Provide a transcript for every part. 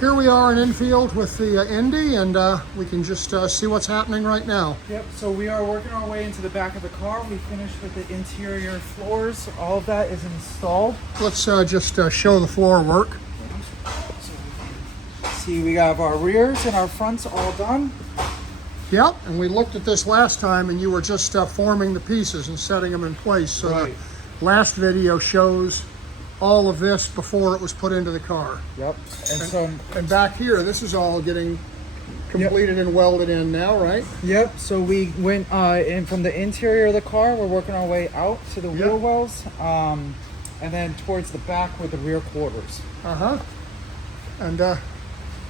Here we are in Enfield with the Indy, and we can just see what's happening right now. Yep, so we are working our way into the back of the car. We finished with the interior floors. All of that is installed. Let's just show the floor work. See, we have our rears and our fronts all done. Yep, and we looked at this last time, and you were just forming the pieces and setting them in place. So Right. the last video shows all of this before it was put into the car. Yep, And back here, this is all getting completed and welded in now, right? Yep, so we went in from the interior of the car. We're working our way out to the wheel wells, and then towards the back with the rear quarters. And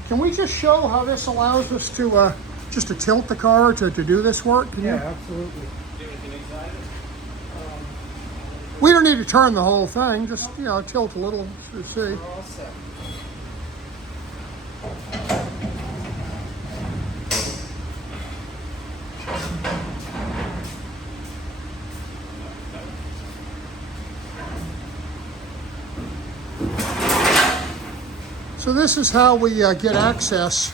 can we just show how this allows us to just to tilt the car to do this work? Can you? Absolutely. We don't need to turn the whole thing, just, you know, tilt a little to see. We're all set. So this is how we get access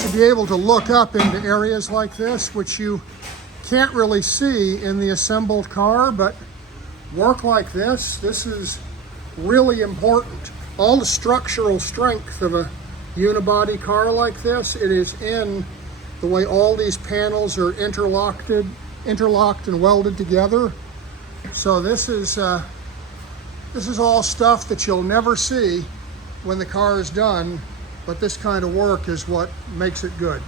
to be able to look up into areas like this, which you can't really see in the assembled car, but work like this is really important. All the structural strength of a unibody car like this, it is in the way all these panels are interlocked and welded together. So this is all stuff that you'll never see when the car is done, but this kind of work is what makes it good.